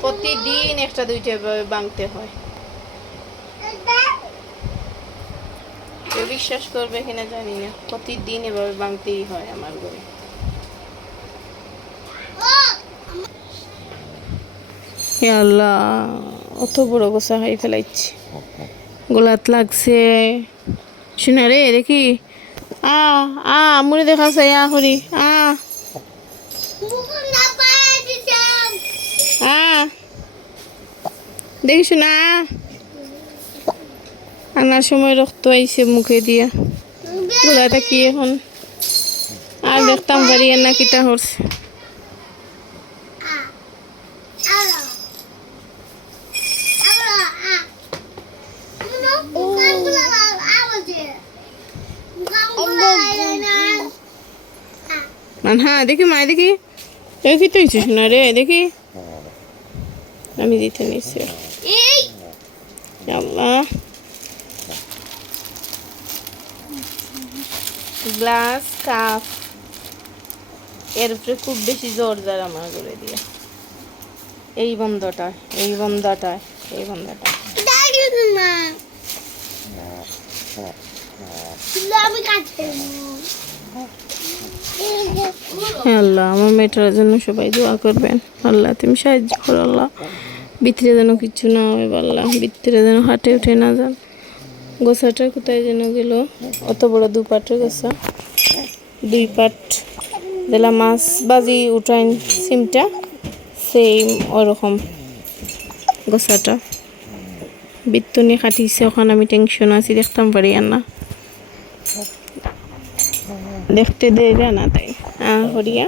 প্রতিদিন একটা দুইটা বাংতে হয়। বিশ্বাস করবে কিনা জানি না। প্রতিদিন এভাবে বাংতেই হয় আমার ঘরে। আল্লাহ, অত বড় গোসা হাই ফেলাইছি। গোলাত লাগছে। শুনা রে, দেখি। আ আ মুড়ি দেখাছে আ হরি আ দেখি শোনা আনার সময় রক্ত আইছে মুখে দিয়া। গোলাটা কি এখন? আর দেখতাম পারি না নো না মান হ্যাঁ দেখি মায় দেখি। কি তুই শোনা রে, দেখি। আমি দিতে নিছি। এই! আল্লাহ গ্লাস কাপ। এর উপরে খুব বেশি জোর যার আমার করে দিয়ে। এই বন্ধটা এই বন্ধটা এই বন্ধটা। আল্লাহ আমার মেয়েটার জন্য সবাই দোয়া করবেন। আল্লাহ তুমি সাহায্য করো আল্লাহ। ভিতরে যেন কিছু না হয় আল্লাহ ভিতরে যেন হাটে উঠে না যান। গোসাটা কোথায় যেন গেল? অত বড় দু পাটের গোসা দুই পাট দিলা মাছ বাজি উঠাইন সিমটা সেম ওরকম গোসাটা বিত্তনি কাটিছে ওখানে আমি টেনশন আছি, দেখতাম পারি আর না। দেখতে দেয় না তাই। হরিয়া।